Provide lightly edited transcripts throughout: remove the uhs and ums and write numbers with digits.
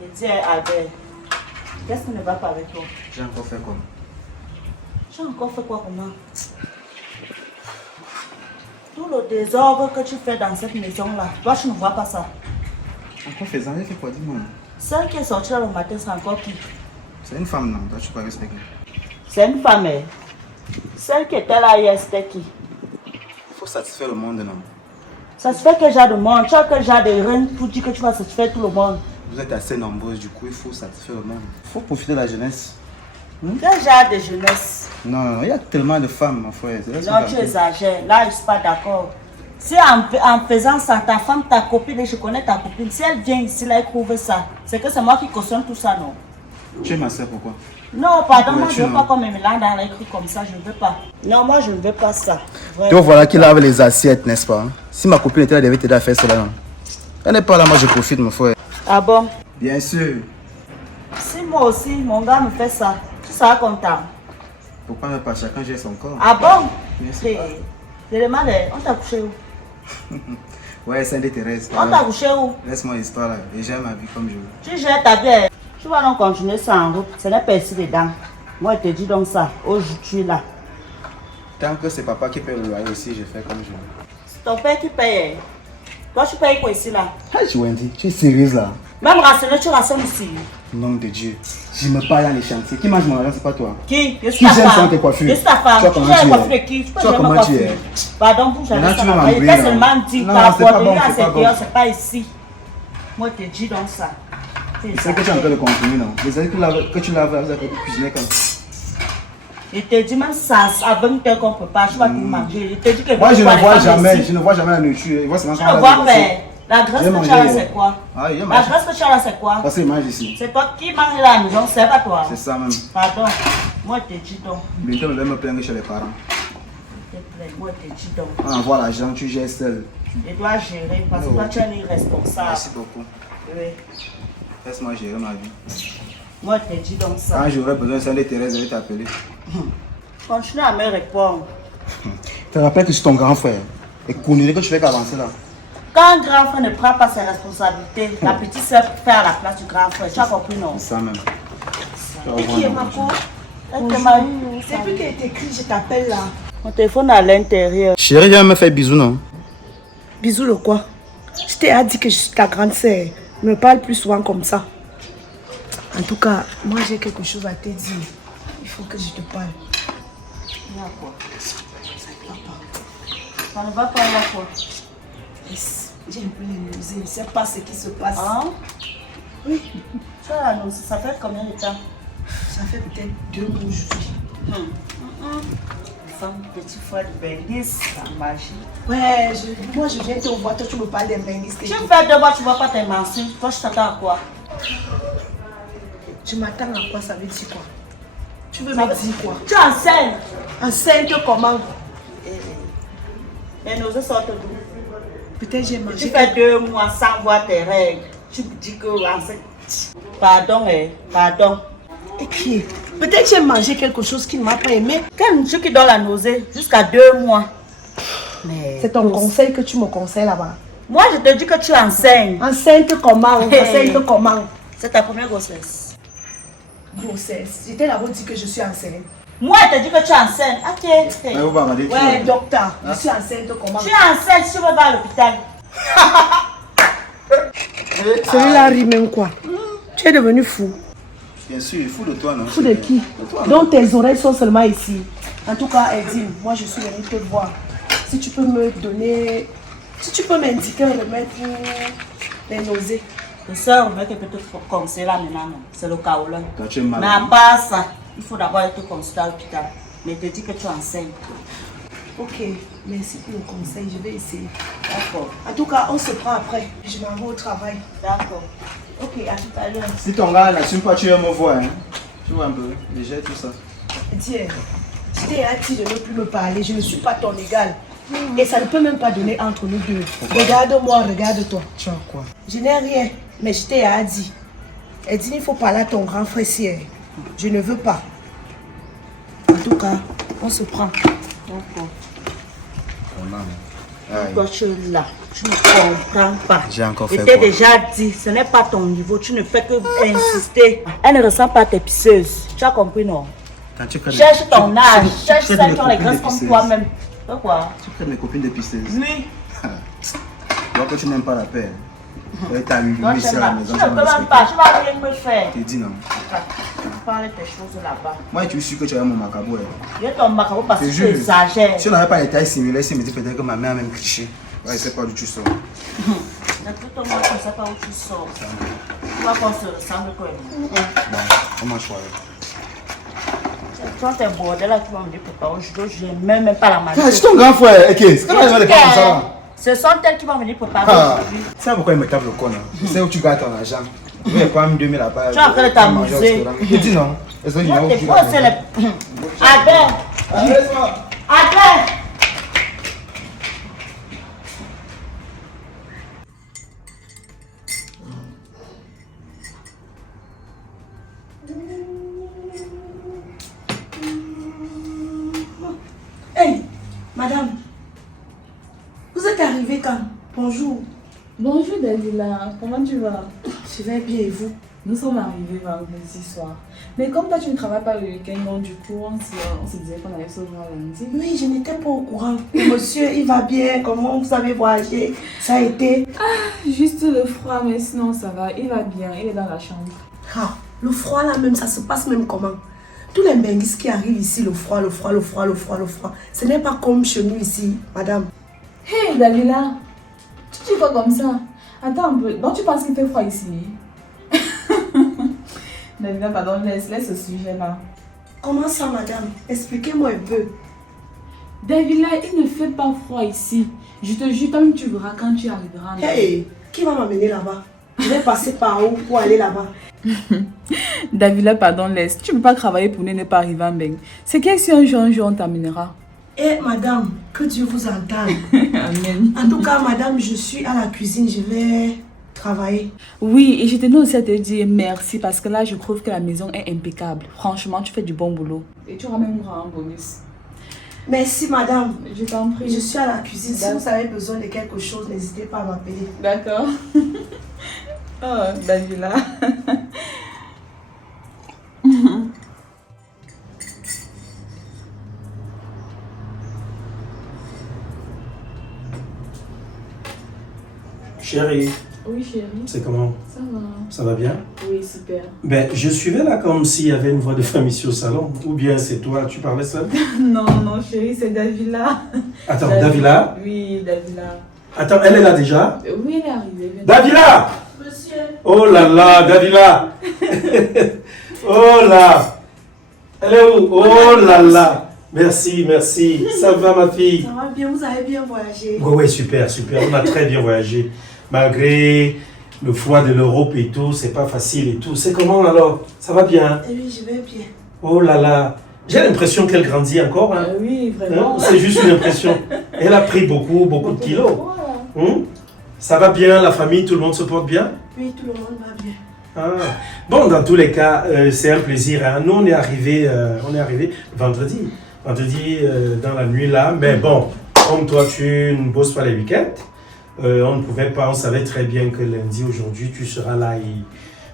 Il dit Albert, qu'est-ce qui ne va pas avec toi? J'ai encore fait quoi? J'ai encore fait quoi comment? Tout le désordre que tu fais dans cette maison-là, toi tu ne vois pas ça. Encore faisant, j'ai fait quoi? Dis-moi. Celle qui est sortie là le matin, c'est encore qui? C'est une femme, non? Toi, tu peux respecter. C'est une femme, hein? Celle qui était là hier, c'était qui? Il faut satisfaire le monde, non? Ça se fait que j'ai de monde. Tu as que j'ai de reines pour dire que tu vas satisfaire tout le monde. Vous êtes assez nombreuses, du coup, il faut satisfaire le monde. Il faut profiter de la jeunesse. Quel genre de jeunesse? Non, il y a tellement de femmes, mon frère. Non, tu exagères. Là, je ne suis pas d'accord. Si en faisant ça, ta femme, ta copine, et je connais ta copine, si elle vient ici, là, elle trouve ça, c'est que c'est moi qui cautionne tout ça, non? Tu es ma soeur, pourquoi? Non, pardon, moi Ouais, je ne veux non. pas qu'on me mélange dans les trucs comme ça, je ne veux pas. Non, moi je ne veux pas ça. Donc voilà qui lave les assiettes, n'est-ce pas? Si ma copine était là, elle devait t'aider à faire cela, non? Elle n'est pas là, moi je profite, mon frère. Ah bon? Bien sûr. Si moi aussi, mon gars me fait ça, tu seras content. Pourquoi ne pas chacun gère son corps? Ah bon? Bien sûr. C'est le mal, on t'a couché où? Ouais, Sainte-Thérèse. On t'a couché où? Laisse-moi l'histoire là, et j'aime ma vie comme je veux. Tu gères ta vie. Tu vas donc continuer ça en route. Ce n'est pas ici dedans. Moi je te dis donc ça. Aujourd'hui tu es là. Tant que c'est papa qui paye le loyer aussi, je fais comme je veux. C'est ton père qui paye. Toi tu payes quoi ici là? Ah, tu Wendy, tu es sérieuse là? Même rationner, tu rationnes ici. Nom de Dieu. Je me parle dans les chantiers. Qui mange mon argent, c'est pas toi. Qui? Je suis Qui ta gère femme. tes coiffures? Je suis ta femme. Tu vois Tu comment gères tu la es? coiffure de qui? Tu peux Tu vois gérer ma comment tu coiffure. es? Pardon pour gérer Maintenant, ça. tu veux Il m'embrouiller, t'a non? seulement dit Non, ta c'est pas poitrine bon, à c'est pas cette heure, bon. c'est pas ici. Moi je te dis donc ça. C'est que tu es en train de continuer, non? Les années que tu laves, vous avez cuisiné quand? Je te dis même ça, à 20h qu'on prépare, tu vas tout manger. Je te dis que Moi, je ne vois jamais, je ne vois jamais la nourriture. Tu ne vois pas. La graisse que tu as là, c'est quoi? Ah, il y a La graisse que tu as là, c'est quoi? Parce qu'il mange ici. C'est toi qui manges à la maison, c'est pas toi. C'est ça même. Pardon. Moi je te dis donc. Bientôt, je vais me plaindre chez les parents. S'il te plaît, moi je te dis donc. On envoie l'argent, tu gères seul. Je dois gérer parce que toi tu es un irresponsable. Merci beaucoup. Oui. Laisse-moi gérer ma vie. Moi je te dis donc ça. Quand j'aurai besoin de Sainte-Thérèse, je vais t'appeler. Continue à me répondre. Tu te rappelles que je suis ton grand frère. Et connais que tu fais qu'avancer là. Quand un grand frère ne prend pas ses responsabilités, la petite soeur fait à la place du grand frère. Tu as compris, non? C'est ça même. Et qui est ma peau? C'est plus qu'elle t'écrit, je t'appelle là. Mon téléphone est à l'intérieur. Chérie, viens me faire bisous, non? Bisous le quoi? Je t'ai dit que je suis ta grande sœur. Ne me parle plus souvent comme ça. En tout cas, moi j'ai quelque chose à te dire. Il faut que je te parle. Il y a quoi? Ça ne va pas, il y a quoi? J'ai un peu les nausées. Je ne sais pas ce qui se passe. Hein? Oui, Tu as la nausée, ça fait combien de temps? ça fait peut-être 2 mois aujourd'hui. Femme, petit frère de Bengis, la magie. Ouais, moi je viens te voir, toi tu me parles des benguis. Tu fais 2 mois, tu ne vois pas tes mensonges. Toi, je t'attends à quoi? Tu m'attends à quoi? Ça veut dire quoi? Tu veux Ça me veut- dire quoi? Tu enseignes. Enceinte comment? Les nausées sortent d'où? Peut-être j'ai Tu mangé. fais 2 mois sans voir tes règles. Tu me dis que enseignes. Pardon, pardon. Et puis, peut-être j'ai mangé quelque chose qui ne m'a pas aimé. Quel monsieur qui donne la nausée jusqu'à 2 mois? Mais C'est ton conseil que tu me conseilles là-bas. moi, je te dis que tu enseignes. Enceinte comment? Hey. Enceinte comment? C'est ta première grossesse. Grossesse. J'étais là-bas dit que je suis enceinte. Moi, je te dis que tu enseignes. Ok. Mais vous va regarder. Ouais, docteur, je suis enceinte comment? Tu enseignes si tu veux pas à l'hôpital. Celui-là rit même quoi? Tu es devenu fou. Bien sûr, fou de toi, non? Fou de qui? Donc tes oreilles sont seulement ici. En tout cas, Edine, moi je suis venue te voir. Si tu peux me donner... Si tu peux m'indiquer un remède pour les nausées. Le seul remède qui peut te conseiller là maintenant, non, c'est le kaolin. Quand tu es malade. Mais à part ça, il faut d'abord être consulté à l'hôpital. Mais je te dis que tu enseignes. Ok, merci pour le conseil, je vais essayer. D'accord. En tout cas, on se prend après. Je m'en vais au travail. D'accord. Ok, à tout à l'heure. Si ton gars n'assume pas, tu vas me voir. Hein? Tu vois un peu, déjà tout ça. Tiens, je t'ai dit de ne plus me parler, je ne suis pas ton égal. Et ça ne peut même pas donner entre nous deux. Regarde-moi, regarde-toi. Tu as quoi? Je n'ai rien, mais je t'ai dit. Elle dit il faut parler à ton grand frère si je ne veux pas. En tout cas, on se prend. D'accord. Oh non. Toi, tu es là. Tu ne comprends pas. J'ai encore fait Je t'ai quoi? déjà dit, ce n'est pas ton niveau. Tu ne fais que insister. Elle ne ressent pas tes pisseuses. Tu as compris, non? Quand tu crées Cherche ton âge. tu Cherche crées celles mes qui ont les copines graisses de comme pisseuses. toi-même. Pourquoi? Tu crées mes copines de pisteuses. Oui. Donc que tu n'aimes pas la paix. Tu as eu Non, ici à la maison. tu ne peux même pas. Tu vas rien me faire. Je te dis non. Parle tes choses là-bas. Moi, tu es sûr que tu as mon macabo. Je ton macabo parce que Je tu jure. exagères. Si on n'avait pas les tailles similaires, si on me dit peut-être que ma mère a même triché. Ouais, je sais pas d'où tu sors. De tout au monde, tu ne sais pas où tu sors. Tu vois qu'on se ressemble quoi. Bon, comment choisir? Quand t'es bordel là, tu vas me dire préparer aujourd'hui, je n'ai même pas la manger. Je suis ton grand frère. Ok, c'est quand même pas comme ça. Ce sont elles qui vont me dire préparer Ah, aujourd'hui. tu sais pourquoi il me tape le con? Je sais où tu gardes ton argent. Je vais prendre 2000 là-bas. Tu es en train de t'amuser. Je dis non. Est-ce que tu Moi, as t'es pas, c'est les... Adèle! Laisse-moi. Adèle! Hey, madame, vous êtes arrivée quand? Bonjour. Bonjour Dalila, comment tu vas? Je vais bien et vous? Nous sommes arrivés vendredi soir. Mais comme toi tu ne travailles pas le week-end, donc du coup on se disait qu'on allait se voir lundi. Oui, je n'étais pas au courant. Et monsieur, il va bien? Comment vous avez voyagé? Ça a été? Juste le froid, mais sinon ça va, il va bien, il est dans la chambre. Ah, le froid là même, ça se passe même comment? Tous les benguis qui arrivent ici, le froid. Ce n'est pas comme chez nous ici, madame. Hey Dalila, tu dis quoi comme ça? Attends un peu, donc tu penses qu'il fait froid ici? Dalila, pardon, laisse ce sujet là. Comment ça, madame? Expliquez-moi un peu. Dalila, il ne fait pas froid ici. Je te jure, toi-même tu verras quand tu arriveras. Hey, qui va m'amener là-bas? Je vais passer par où pour aller là-bas? Davila, pardon, laisse. Tu ne peux pas travailler pour ne pas arriver en Beng. C'est que si un jour on t'amènera. Eh, madame, que Dieu vous entende. Amen. En tout cas, madame, je suis à la cuisine, je vais travailler. Oui, et je tenais aussi à te dire merci parce que là, je trouve que la maison est impeccable. Franchement, tu fais du bon boulot. Et tu auras même un bonus. Merci, madame. Je t'en prie. Je suis à la cuisine. Si vous avez besoin de quelque chose, n'hésitez pas à m'appeler. D'accord. Oh, Davila. Chérie, Oui, chérie. c'est comment? Ça va. Ça va bien? Oui, super. Ben, je suivais là comme s'il y avait une voix de femme ici au salon. Ou bien c'est toi, tu parlais seul? Non, chérie, c'est Davila. Attends, Davila? Oui, Davila. Attends, elle est là déjà? Oui, elle est arrivée. Davila! Monsieur. Oh là là, Davila! Oh là! Elle est où? Oh là là! Merci, merci. Ça va ma fille? Ça va bien, vous avez bien voyagé. Ouais, super. On a très bien voyagé. Malgré le froid de l'Europe et tout, c'est pas facile et tout. C'est comment alors? Ça va bien? Eh oui, je vais bien. Oh là là! J'ai l'impression qu'elle grandit encore. Hein? Oui, vraiment. Hein? C'est juste une impression. Elle a pris beaucoup de kilos. Voilà. Ça va bien, la famille, tout le monde se porte bien? Oui, tout le monde va bien. Ah. Bon, dans tous les cas, c'est un plaisir. Hein? Nous, on est arrivé vendredi. Vendredi dans la nuit là. Mais bon, comme toi, tu ne bosses pas les week-ends, on ne pouvait pas, on savait très bien que lundi, aujourd'hui, tu seras là et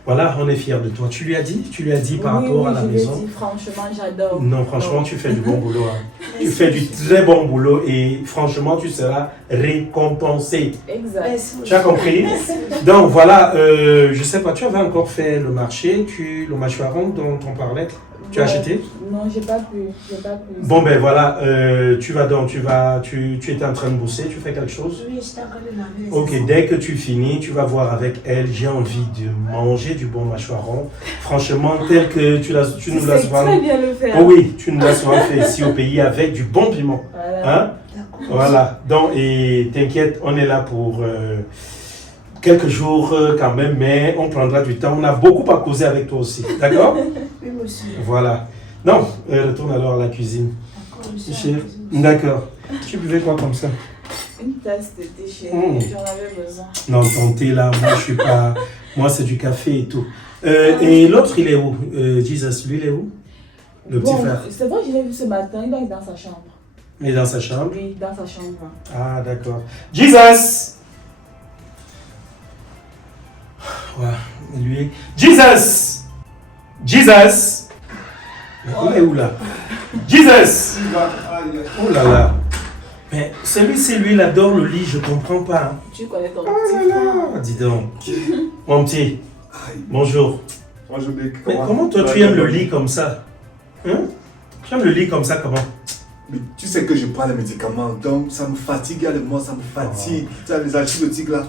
voilà, on est fiers de toi. Tu lui as dit par rapport à la maison? Oui, franchement, j'adore. Non, franchement, tu fais du bon boulot. Hein. Tu fais du très bon boulot et franchement, tu seras récompensé. Exact. Merci, Tu as compris? Donc voilà, je sais pas, tu avais encore fait le marché, le mâchoiron dont on parlait. Tu as acheté? Non, j'ai pas pu. Bon ben voilà, tu étais en train de bosser, tu fais quelque chose? Oui, j'étais en train de laver. Ok, dès que tu finis, tu vas voir avec elle, j'ai envie de manger du bon mâchoiron. Franchement, tel que tu nous l'as souvent... très bien le faire. Oh oui, tu nous l'as souvent fait ici au pays avec du bon piment. Voilà. Hein? Voilà, donc et t'inquiète, on est là pour quelques jours quand même, mais on prendra du temps. On a beaucoup à causer avec toi aussi, d'accord? Oui, monsieur. Voilà. Non, retourne alors à la cuisine. D'accord, monsieur. Chérie. D'accord. Tu buvais quoi comme ça? Une tasse de thé, chérie. J'en avais besoin. Non, ton thé là, moi je suis pas... Moi c'est du café et tout. Et l'autre il est où? Jesus, lui il est où? Le petit frère. C'est vrai, je l'ai vu ce matin, il doit être dans sa chambre. Il est dans sa chambre? Oui, dans sa chambre. Ah d'accord. Jesus! Ouais, lui. Jesus! Jesus! Mais il est où là? Jesus! Oh là là! Mais celui-ci, lui, il adore le lit, je comprends pas. Hein. Tu connais ton petit frère. Ah, dis donc. Mon petit, bonjour. Bonjour, mec. Mais comment toi tu aimes le lit comme ça? Hein? Tu aimes le lit comme ça comment? Mais tu sais que je prends les médicaments, donc ça me fatigue également, ça me fatigue. Tu as les antibiotiques là.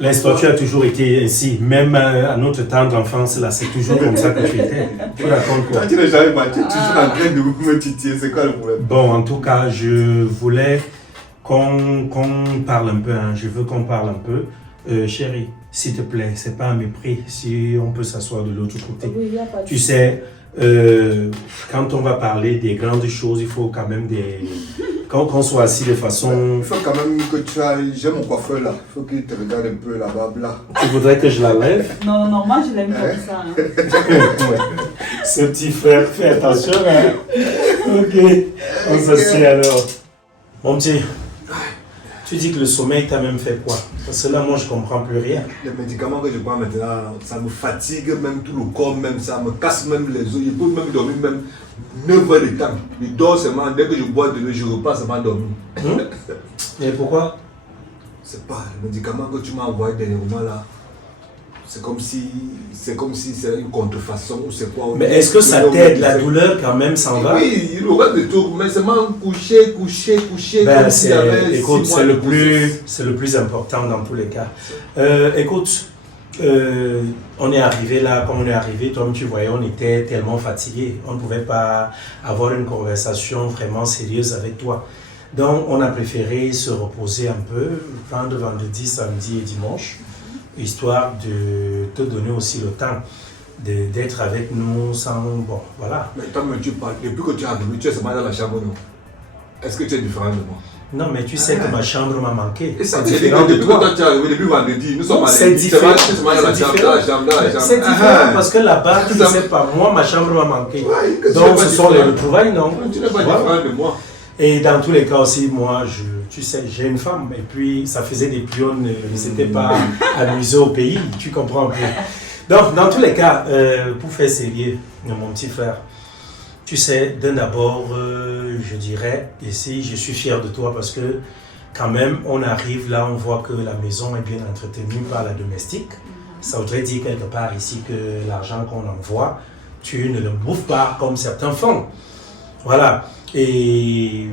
Laisse-toi, tu as toujours été ainsi. Même à notre tendre enfance, là, c'est toujours comme ça que tu étais. Tu racontes quoi? Tu n'es jamais battu, tu es toujours en train de me titiller, c'est quoi le problème? Bon, en tout cas, je voulais qu'on parle un peu. Hein. Je veux qu'on parle un peu. Chérie, s'il te plaît, c'est pas un mépris. Si on peut s'asseoir de l'autre côté. Oui, il y a pas de Tu sais, quand on va parler des grandes choses, il faut quand même qu'on soit assis de façon... Il faut quand même que tu ailles. J'ai mon coiffeur là, il faut qu'il te regarde un peu là-bas. Là. Tu voudrais que je la lève? Non, moi je l'aime comme ça. Hein. Ce petit frère, fais attention. Hein? Ok, on s'assied alors. Mon petit, tu dis que le sommeil t'a même fait quoi? Parce que là, moi, je comprends plus rien. Les médicaments que je prends maintenant, ça me fatigue même tout le corps, même ça me casse même les os. Je peux même dormir même 9 heures de temps. Je dors seulement, dès que je bois de l'eau, je repars seulement dormir. Et pourquoi? C'est pas le médicament que tu m'as envoyé dernièrement là. C'est comme si c'est une contrefaçon ou c'est quoi. Mais est-ce que ça t'aide? La douleur quand même s'en va? Oui, il aurait des trucs, mais seulement coucher. Ben, Comme s'il y avait écoute, 6 mois c'est le plus important dans tous les cas. Écoute, on est arrivé là, comme on est arrivé, toi tu voyais, on était tellement fatigués. On ne pouvait pas avoir une conversation vraiment sérieuse avec toi. Donc on a préféré se reposer un peu, prendre vendredi, samedi et dimanche, histoire de te donner aussi le temps d'être avec nous sans... Bon, voilà. Mais toi, tu parles, depuis que tu es arrivé, tu es seulement dans la chambre, non? Est-ce que tu es différent de moi? Non, mais tu sais que ma chambre m'a manqué. Et ça, C'est c'est différent de depuis que toi. toi tu es arrivé, depuis vendredi, nous sommes Non, allés. c'est différent. Tu es seulement dans la chambre, dans la chambre. C'est différent parce que là-bas, tu ne sais pas, moi, ma chambre m'a manqué. Donc, ce sont les retrouvailles, non? Tu n'es pas différent de moi. Et dans tous les cas aussi, moi, tu sais, j'ai une femme. Et puis, ça faisait des pionnes, ils n'étaient pas amusés au pays, tu comprends un peu. Donc, dans tous les cas, pour faire sérieux, mon petit frère, tu sais, d'abord, je dirais, ici, je suis fier de toi parce que quand même, on arrive là, on voit que la maison est bien entretenue par la domestique. Ça voudrait dire quelque part ici que l'argent qu'on envoie, tu ne le bouffes pas comme certains font. Voilà. Et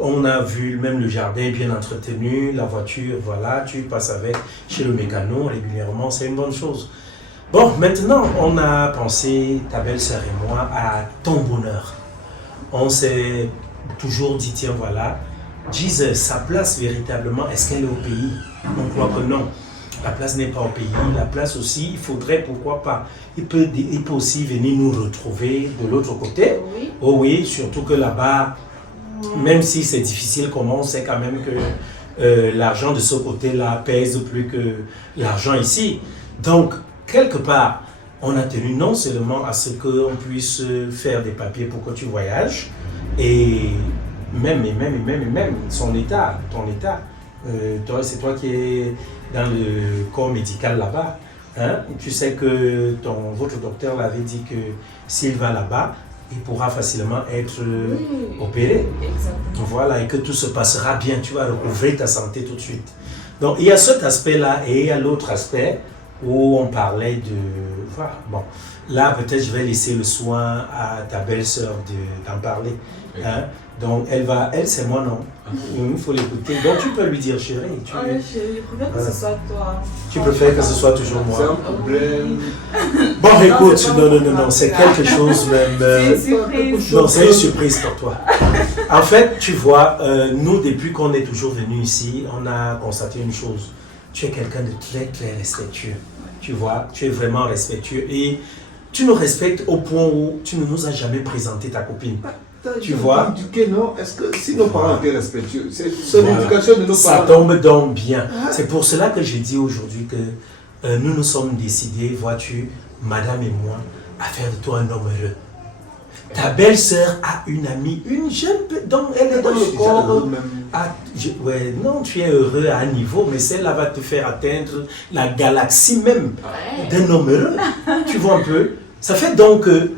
on a vu même le jardin bien entretenu, la voiture, voilà, tu passes avec chez le mécano régulièrement, c'est une bonne chose. Bon, maintenant, on a pensé, ta belle-sœur et moi, à ton bonheur. On s'est toujours dit, tiens, voilà, Jesus, sa place véritablement, est-ce qu'elle est au pays? On croit que non. La place n'est pas au pays. La place aussi, il faudrait, pourquoi pas, il peut aussi venir nous retrouver de l'autre côté. Oui. Oh oui, surtout que là-bas, même si c'est difficile, comme on sait quand même que l'argent de ce côté-là pèse plus que l'argent ici. Donc, quelque part, on a tenu non seulement à ce qu'on puisse faire des papiers pour que tu voyages, et même son état, ton état. C'est toi qui es dans le corps médical là-bas. Hein? Tu sais que votre docteur l'avait dit que s'il va là-bas, il pourra facilement être opéré. Exactement. Voilà, et que tout se passera bien. Tu vas recouvrer ta santé tout de suite. Donc, il y a cet aspect-là et il y a l'autre aspect où on parlait de... Voilà, bon. Là, peut-être je vais laisser le soin à ta belle-sœur d'en parler. Hein? Donc, elle, c'est moi, non? Il faut l'écouter. Donc, tu peux lui dire, chérie. Chérie, je préfère que ce soit toi. Tu préfères que ce soit toujours C'est un moi? problème. Bon, écoute, non, c'est quelque chose même... C'est une surprise. Non, c'est une surprise pour toi. En fait, tu vois, nous, depuis qu'on est toujours venus ici, on a constaté une chose. Tu es quelqu'un de très, très respectueux. Tu vois, tu es vraiment respectueux. Et tu nous respectes au point où tu ne nous as jamais présenté ta copine. Tu vois? Éduqué, non? Est-ce que si nos parents étaient respectueux, c'est l'éducation de nos Ça parents. tombe donc bien. C'est pour cela que j'ai dit aujourd'hui que nous nous sommes décidés, vois-tu, madame et moi, à faire de toi un homme heureux. Ta belle-sœur a une amie, une jeune, donc elle est dans le corps. Ouais, non, tu es heureux à un niveau, mais celle-là va te faire atteindre la galaxie même d'un homme heureux. Tu vois un peu? Ça fait donc que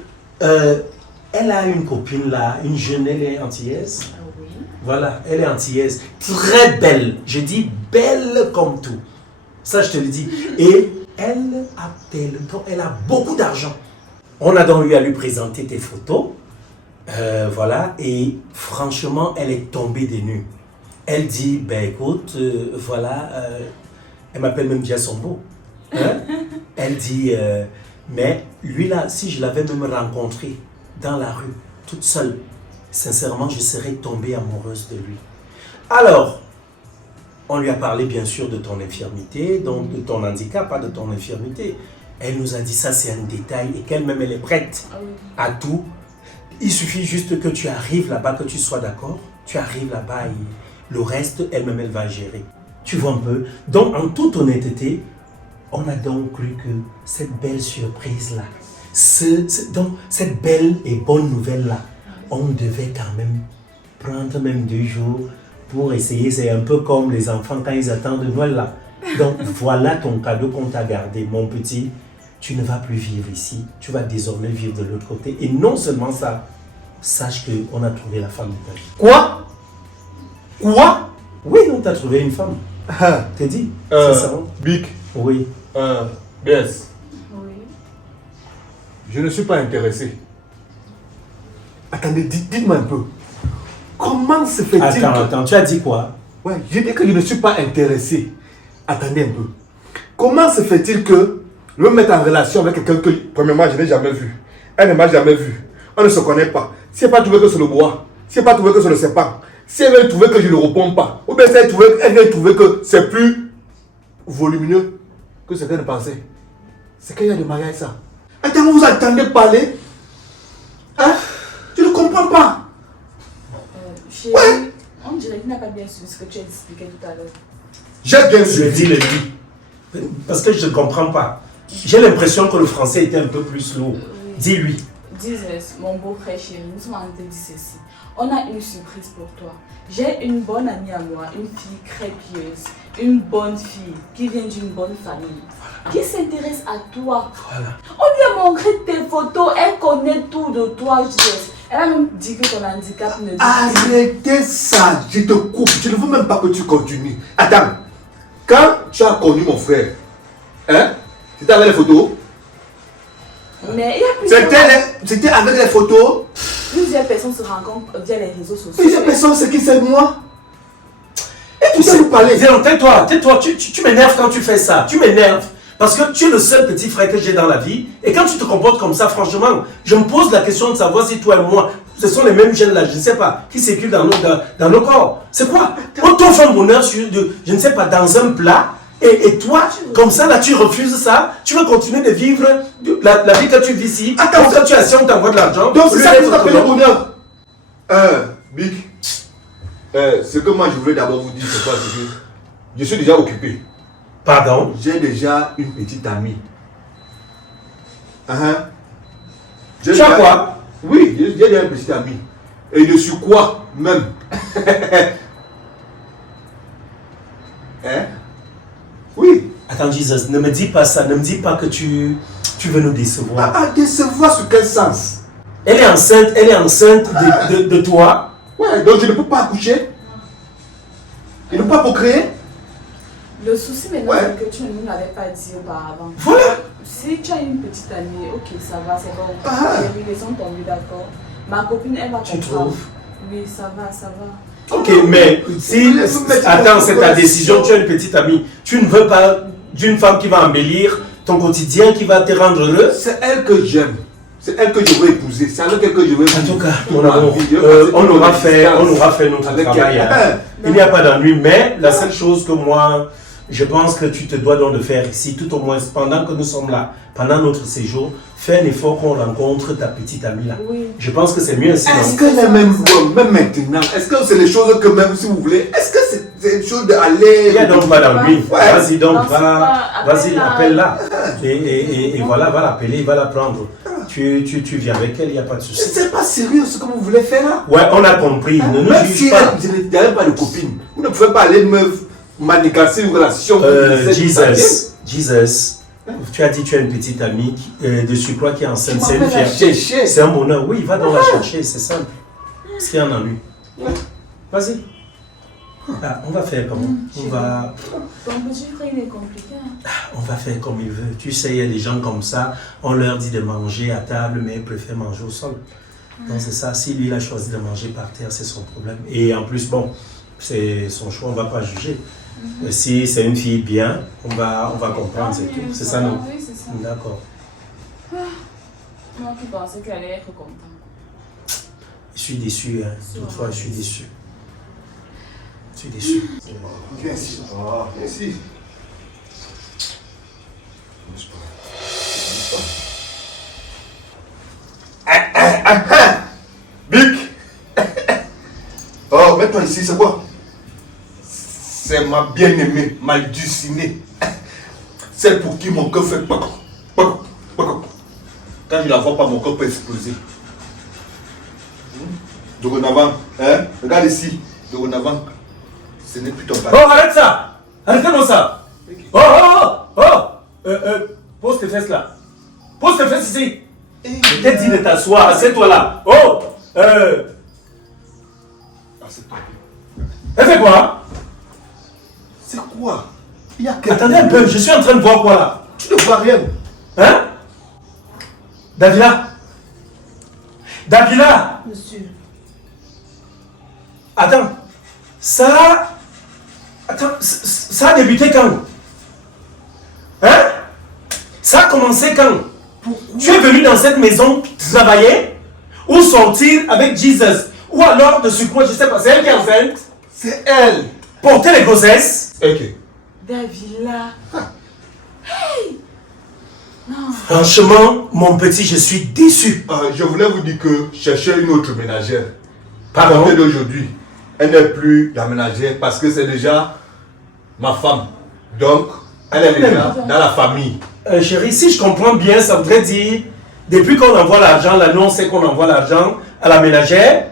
elle a une copine là, une jeune, elle est antillaise. Oui. Voilà, elle est antillaise. Très belle. Je dis belle comme tout. Ça, je te le dis. Et elle a beaucoup d'argent. On a donc eu à lui présenter tes photos. Voilà. Et franchement, elle est tombée des nues. Elle dit, ben écoute, voilà. Elle m'appelle même Diasombo. Hein? Elle dit, mais lui là, si je l'avais même rencontré dans la rue, toute seule, sincèrement, je serais tombée amoureuse de lui. Alors, on lui a parlé bien sûr de ton infirmité, donc de ton handicap, pas de ton infirmité. Elle nous a dit ça, c'est un détail et qu'elle-même, elle est prête à tout. Il suffit juste que tu arrives là-bas, que tu sois d'accord. Tu arrives là-bas et le reste, elle-même, elle va gérer. Tu vois un peu? Donc, en toute honnêteté, on a donc cru que cette belle surprise-là, donc cette belle et bonne nouvelle-là, on devait quand même prendre même 2 jours pour essayer. C'est un peu comme les enfants quand ils attendent Noël là. Donc voilà ton cadeau qu'on t'a gardé, mon petit. Tu ne vas plus vivre ici, tu vas désormais vivre de l'autre côté. Et non seulement ça, sache qu'on a trouvé la femme de ta vie. Quoi? Quoi? Oui, on t'a trouvé une femme. T'es dit? C'est ça, hein? Big. Oui. Yes. Oui. Je ne suis pas intéressé. Attendez, dites-moi un peu. Comment se fait-il Attends, tu as dit quoi? Ouais, j'ai dit que je ne suis pas intéressé. Attendez un peu. Comment se fait-il que je me mette en relation avec quelqu'un que, premièrement, je n'ai jamais vu. Elle ne m'a jamais vu. On ne se connaît pas. Si elle n'a pas trouvé que c'est le bois, si elle n'a pas trouvé que c'est le serpent, si elle vient trouver que je ne réponds pas, ou bien si elle vient trouver que c'est plus volumineux que ce qu'elle ne pensait, c'est qu'il y a de mariage ça. Attends, vous attendez parler? Hein? Je ne comprends pas. Chérie, on dirait qu'il n'a pas bien su ce que tu as expliqué tout à l'heure. J'ai bien Je suivi. dis le lui. Parce que je ne comprends pas. J'ai l'impression que le français était un peu plus lourd. Dis-lui. Disais, mon beau frère chéri, nous sommes en train de dire ceci. On a une surprise pour toi. J'ai une bonne amie à moi, une fille très pieuse, une bonne fille qui vient d'une bonne famille, qui s'intéresse à toi. Voilà. On lui a montré tes photos, elle connaît tout de toi. Elle a même dit que ton handicap ne dit Arrêtez ça, je te coupe. Je ne veux même pas que tu continues. Attends, quand tu as connu mon frère, hein, c'était avec les photos? Mais il y a C'était avec les photos? plusieurs personnes se rencontrent via les réseaux sociaux. Plusieurs personnes, c'est qui c'est moi? Et tu sais vous parler. Zéron, tais-toi, tu m'énerves quand tu fais ça. Tu m'énerves. Parce que tu es le seul petit frère que j'ai dans la vie. Et quand tu te comportes comme ça, franchement, je me pose la question de savoir si toi et moi, ce sont les mêmes gènes là, je ne sais pas, qui circulent dans nos corps. C'est quoi? On t'offre un bonheur je ne sais pas, dans un plat. Et toi, comme ça, là, tu refuses ça. Tu veux continuer de vivre la vie que tu vis ici. Attends, quand tu es assis, on t'envoie de l'argent. Donc c'est ça que vous appelez le bonheur. Big, ce que moi je voulais d'abord vous dire, c'est quoi? C'est que je suis déjà occupé. Pardon? J'ai déjà une petite amie. Tu as quoi? Oui, j'ai déjà une petite amie. Et je suis quoi même? Hein? Oui. Attends, Jesus, ne me dis pas ça. Ne me dis pas que tu veux nous décevoir. Décevoir sur quel sens? Elle est enceinte de toi. Ouais, donc je ne peux pas accoucher. Je ne peux pas procréer. Le souci maintenant, Ouais. c'est que tu ne nous l'avais pas dit auparavant. Voilà. Si tu as une petite amie, ok, ça va, c'est bon. Les sont tombées d'accord. Ma copine, elle va Tu comprendre. trouves? Oui, ça va, ça va. Ok, mais si... Attends, c'est ta décision, tu as une petite amie. Tu ne veux pas d'une femme qui va embellir ton quotidien, qui va te rendre heureux. C'est elle que j'aime. C'est elle que je veux épouser. C'est avec elle que je veux En tout cas, mon mon amour, on aura fait notre avec travail. elle. Hein. Il n'y a pas d'ennui, mais la seule chose que moi, je pense que tu te dois donc de faire ici, tout au moins pendant que nous sommes là, pendant notre séjour, fais un effort qu'on rencontre ta petite amie là. Oui. Je pense que c'est mieux ainsi. Est-ce que les mêmes même maintenant, est-ce que c'est les choses que même si vous voulez, est-ce que c'est une chose d'aller... Il n'y a donc pas d'ennui. Ouais. Vas-y donc, Non, c'est pas- vas-y, appelle-la. appelle-la. Et voilà, va l'appeler, va la prendre. tu viens avec elle, il n'y a pas de souci. C'est pas sérieux ce que vous voulez faire là. Ouais, on a compris. Ne nous Même juge si pas. je n'avais pas de copine, vous ne pouvez pas aller me manigancer une relation. Jesus, tu as dit tu as une petite amie de surcroît qui est enceinte. C'est une la fierté. chercher. C'est un bonheur. Oui, va donc la chercher, c'est simple. Ce qu'il y en a lui. Vas-y. Ah, on va faire comment? Ton petit frère, il est compliqué. Hein. On va faire comme il veut. Tu sais, il y a des gens comme ça, on leur dit de manger à table, mais ils préfèrent manger au sol. Donc c'est ça, si lui il a choisi de manger par terre, c'est son problème. Et en plus, bon, c'est son choix, on ne va pas juger. Si c'est une fille bien, on va comprendre, c'est tout. C'est ça, non? Oui, c'est ça. D'accord. Moi qui pensais qu'elle allait être contente. Je suis déçu, hein. Toutefois, je suis déçu. Je suis déçu. Viens ici. Ah, viens ici. Bic. Oh, mets-toi ici, c'est quoi? C'est ma bien-aimée, ma dulcinée. Celle pour qui mon cœur fait poc, poc, poc. Quand je la vois pas, mon cœur peut exploser. Dorénavant, hein? Regarde ici. Dorénavant, ce n'est plus ton père. Oh, arrête ça! Arrêtez-moi ça! Pose tes fesses là. Pose tes fesses ici. Je t'ai dit de t'asseoir, assieds-toi là. Assieds-toi. Elle fait quoi? C'est quoi? Il y a Attendez un peu, je suis en train de voir quoi là? Tu ne vois rien. Hein? Davila? Davila? Monsieur. Attends, ça a débuté quand? Hein? Ça a commencé quand? Tu es venu dans cette maison travailler ou sortir avec Jesus? Ou alors de surcroît, je sais pas, c'est elle qui est enceinte? C'est elle. Porter les grossesses? Ok. Davila. Franchement, mon petit, je suis déçu. Je voulais vous dire que cherchez une autre ménagère. À Pardon? compter d'aujourd'hui, elle n'est plus la ménagère parce que c'est déjà ma femme. Donc, elle est déjà dans la famille. Chérie, si je comprends bien, ça voudrait dire, depuis qu'on envoie l'argent, là, nous on sait qu'on envoie l'argent à la ménagère,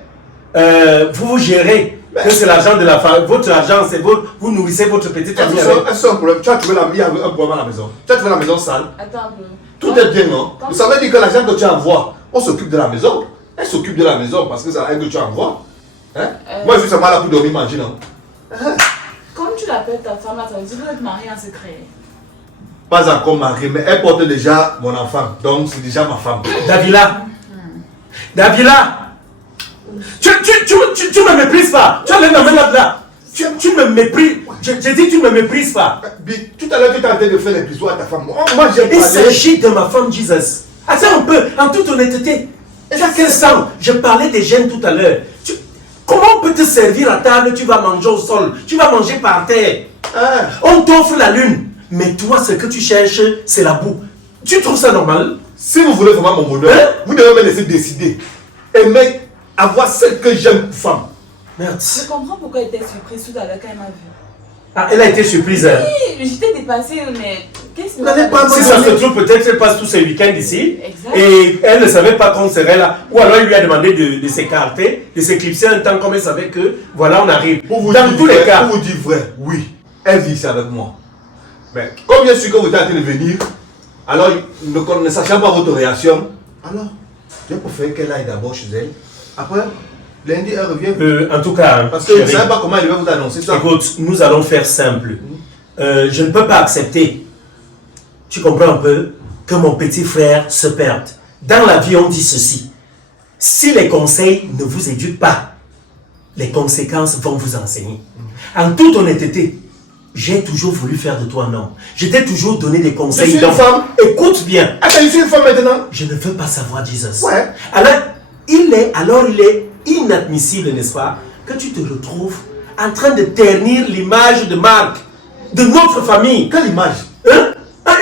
vous gérez. Que c'est l'argent de la famille. Votre argent, c'est vous nourrissez votre petite amie avec. C'est un problème. Tu as trouvé il y a un problème à la maison. Tu as trouvé la maison sale. Attends un peu. Tout est bien, non? Ça veut dire que l'argent que tu envoies, on s'occupe de la maison. Elle s'occupe de la maison parce que c'est elle que tu envoies. Hein? Moi, je suis seulement là pour dormir, manger, non? Comme tu l'appelles ta femme, ça veut dire que vous êtes mariés en secret. Pas encore mariée, mais elle porte déjà mon enfant. Donc, c'est déjà ma femme. Davila! Davila! Tu me méprises pas! Tu as les mains là! Tu me méprises! J'ai dit tu ne me méprises pas! Tout à l'heure, tu étais en train de faire les bisous à ta femme. Moi, j'ai Il parlé. s'agit de ma femme Jesus. Attends un peu, en toute honnêteté. Tu as quel sang? Je parlais des gènes tout à l'heure. Comment on peut te servir à table, tu vas manger au sol, tu vas manger par terre. On t'offre la lune, mais toi, ce que tu cherches, c'est la boue. Tu trouves ça normal? Si vous voulez vraiment mon bonheur, vous devez me laisser décider. Aimer avoir celle que j'aime femme. Merde. Je comprends pourquoi elle était surprise tout à l'heure quand elle m'a vu. Ah, elle a été surprise. Hein? Oui, j'étais dépassée, mais qu'est-ce que Vous n'allez pas Si ça se trouve, peut-être qu'elle passe tous ses week-ends ici. Exact. Et elle ne savait pas qu'on serait là. Ou alors il lui a demandé de s'écarter, de s'éclipser un temps comme elle savait que voilà, on arrive. Dans tous les cas. Pour vous dire vrai, oui, elle vit ici avec moi. Mais comme bien sûr que vous êtes en train de venir, alors ne sachant pas votre réaction, alors je préfère qu'elle aille d'abord chez elle. Après, lundi, elle revient. En tout cas, Parce que je ne chérie, savais pas comment elle va vous annoncer ça. écoute, nous allons faire simple. Je ne peux pas accepter, tu comprends un peu, que mon petit frère se perde. Dans la vie, on dit ceci. Si les conseils ne vous éduquent pas, les conséquences vont vous enseigner. En toute honnêteté, j'ai toujours voulu faire de toi un homme. Je t'ai toujours donné des conseils. Je suis une femme. Écoute bien. Attends, je suis une femme maintenant. Je ne veux pas savoir Jesus. Ouais. Alors, il est inadmissible, n'est-ce pas, que tu te retrouves en train de ternir l'image de Marc, de notre famille. Quelle image? Hein?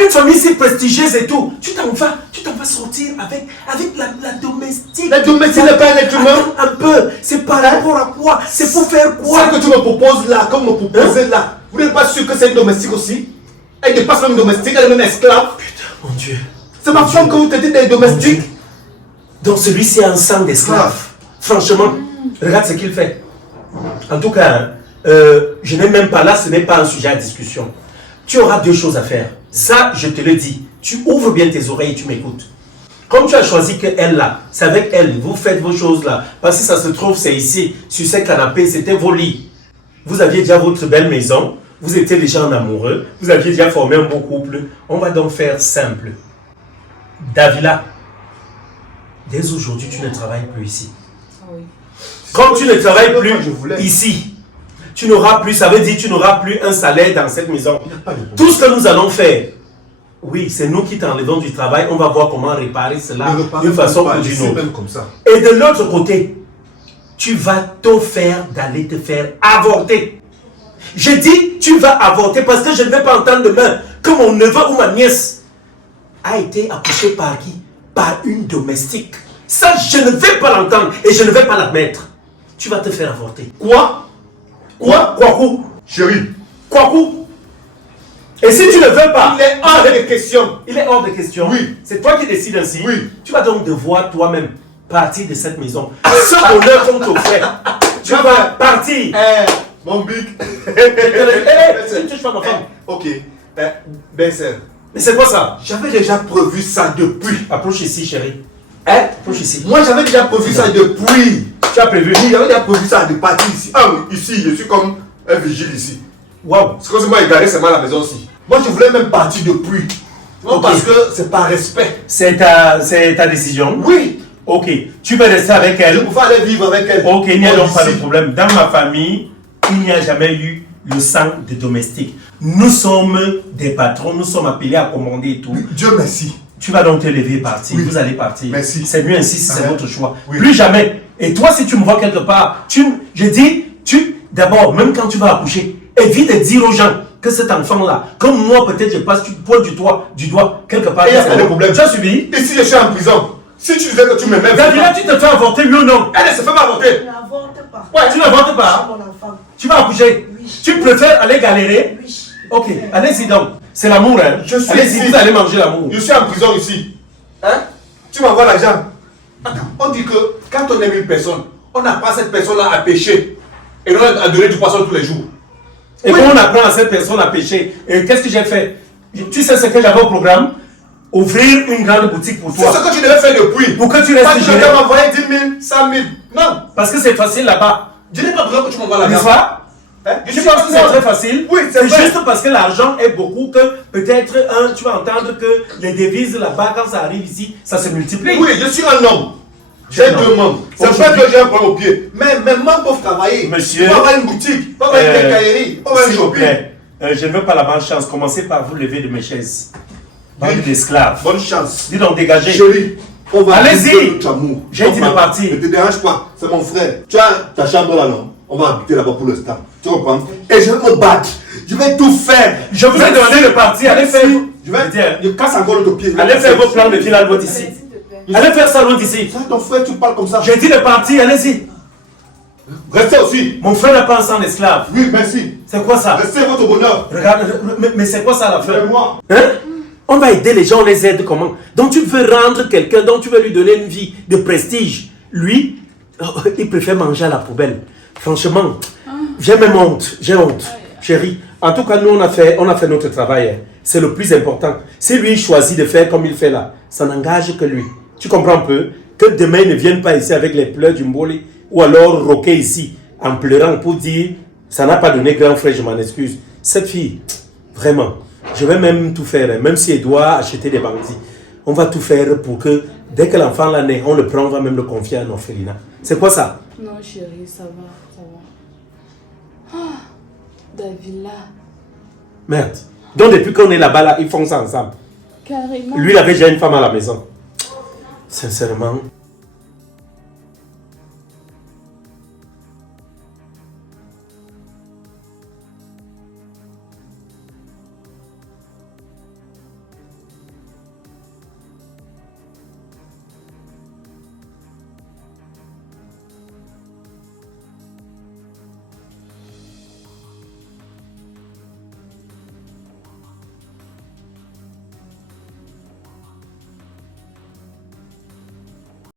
Une famille si prestigieuse et tout. Tu t'en vas sortir avec la domestique. La domestique n'est pas un être humain. Attends un peu. C'est par rapport à quoi? C'est pour faire quoi? Ce que tu me proposes là, comme me proposez là, vous n'êtes pas sûr que c'est une domestique aussi? Elle dépasse même une domestique, elle est même esclave. Putain, mon Dieu. C'est ma femme que vous traitez des domestiques. Donc celui-ci a un sang d'esclave. Franchement, regarde ce qu'il fait. En tout cas, je n'ai même pas là, ce n'est pas un sujet à discussion. Tu auras 2 choses à faire. Ça, je te le dis. Tu ouvres bien tes oreilles et tu m'écoutes. Comme tu as choisi qu'elle là, c'est avec elle, vous faites vos choses là. Parce que ça se trouve, c'est ici, sur ces canapés, c'était vos lits. Vous aviez déjà votre belle maison, vous étiez déjà en amoureux, vous aviez déjà formé un beau couple. On va donc faire simple. Davila, dès aujourd'hui, tu ne travailles plus ici. Oui. Comme tu ne travailles C'est plus ce que je voulais. ici, tu n'auras plus, ça veut dire tu n'auras plus un salaire dans cette maison. Il n'y a pas de problème. Tout ce que nous allons faire, oui, c'est nous qui t'enlevons du travail, on va voir comment réparer cela Ne reparlez d'une façon pas, ou d'une laissez autre. même comme ça. Et de l'autre côté, tu vas t'offrir d'aller te faire avorter. Je dis, tu vas avorter parce que je ne vais pas entendre demain que mon neveu ou ma nièce a été accouché par qui? Par une domestique. Ça, je ne vais pas l'entendre et je ne vais pas l'admettre. Tu vas te faire avorter. Quoi? Kwaku? Chérie, Kwaku? Et si tu ne veux pas, il est hors de question. il est hors de question. Oui. C'est toi qui décides ainsi. Oui. Tu vas donc devoir toi-même partir de cette maison. Ce bonheur qu'on t'offrait, tu vas partir. Mon big. Tu touches pas ma femme. Ok. Ben, sœur, Mais c'est quoi ça? j'avais déjà prévu ça depuis. Approche ici, chérie. Approche ici. Moi, j'avais déjà prévu ça depuis. Tu as prévu? Oui, j'avais déjà prévu ça de partir ici. Ah oui, ici, je suis comme un vigile ici. Waouh. C'est comme si moi, il garait seulement la maison ici. Moi, je voulais même partir depuis. Non, Ok. parce que c'est par respect. C'est ta décision? Oui. Ok. Tu veux rester avec Je elle? pouvais aller vivre avec elle. Ok, il n'y a Moi, donc pas de ici. problème. Dans ma famille, il n'y a jamais eu le sang de domestique. Nous sommes des patrons, nous sommes appelés à commander et tout. Oui, Dieu merci. Tu vas donc te lever et partir. Oui. Vous allez partir. Merci. C'est mieux ainsi si c'est Ah, votre choix. oui. Plus jamais. Et toi, si tu me vois quelque part, je dis, d'abord, même quand tu vas accoucher, évite de dire aux gens que cet enfant-là, comme moi, peut-être je passe, tu pointes du doigt quelque part. Et il n'y a pas de problème. Tu as subi? Ici, je suis en prison. Si tu disais que tu m'aimais, Davila, tu te fais avorter, oui ou non? elle ne se fait pas avorter. N'avorte pas. Ouais, tu n'avortes pas. Mon enfant. Tu vas accoucher. Oui. Tu préfères aller galérer? Oui. Ok, allez-y donc. C'est l'amour, hein. Je suis Allez-y, ici. vous allez manger l'amour. Je suis en prison ici. Hein? Tu m'envoies l'argent. Attends, on dit que quand on aime une personne, on n'a pas cette personne-là à pêcher. Et non à donner du poisson tous les jours. Et Oui. quand on apprend à cette personne à pêcher, et qu'est-ce que j'ai fait? Tu sais ce que j'avais au programme? Ouvrir une grande boutique pour C'est toi. ce que tu devais faire depuis. Pour que tu Pas restes que tu géré. devais m'envoyer 10 000, 100 000. Non. Parce que c'est facile là-bas. Je n'ai pas besoin que tu m'envoies N'est-ce l'argent. pas? Hein? Tu penses que c'est très facile? Oui, c'est vrai. juste parce que l'argent est beaucoup que peut-être, tu vas entendre que les devises là-bas, quand ça arrive ici, ça se multiplie. Oui, je suis un homme. J'ai Non. 2 membres. C'est Aujourd'hui- pas que j'ai un problème au pied. Mais mes membres peuvent travailler. Monsieur, Ils peuvent avoir une boutique, ils peuvent avoir une quincaillerie, ils peuvent avoir une s'il vous shopping. plaît, je ne veux pas la malchance. Commencez par vous lever de mes chaises. Bande d'esclaves. Bonne chance. Dis donc, dégagez. Chérie, on va Allez-y. habiter notre amour. J'ai dit de partir. Ne te dérange pas, c'est mon frère. Tu as ta chambre là, non? On va habiter là-bas pour l'instant. Tu comprends? Et je vais me battre. Je vais tout faire. Je vous ai demandé de partir. Allez faire. Je vais. Je casse encore l'autre pied. Allez faire vos plans de final vote ici. S'il te plaît. Allez faire ça loin d'ici. Ça, ton frère, tu parles comme ça. J'ai dit de partir, allez-y. Restez aussi. Mon frère n'a pas un sang d'esclave. Oui, merci. C'est quoi ça? Restez votre bonheur. Regarde, mais c'est quoi ça à la fin? Et moi. Hein? On va aider les gens, on les aide comment? Donc tu veux rendre quelqu'un, donc tu veux lui donner une vie de prestige. Lui, il préfère manger à la poubelle. Franchement, j'ai même honte, j'ai honte. Chérie, en tout cas, nous on a fait notre travail. Hein. C'est le plus important. Si lui choisit de faire comme il fait là, ça n'engage que lui. Tu comprends un peu? Que demain il ne vienne pas ici avec les pleurs du Mboli ou alors roquer ici en pleurant pour dire ça n'a pas donné grand frère, je m'en excuse. Cette fille, vraiment, je vais même tout faire, hein, même si elle doit acheter des bandits. On va tout faire pour que dès que l'enfant là naît, on le prend, on va même le confier à un orphelinat. C'est quoi ça? Non, chérie, ça va, ça va. Ah, Davila, Merde. Donc depuis qu'on est là-bas, là, ils font ça ensemble. carrément. Lui, il avait déjà une femme à la maison. Sincèrement.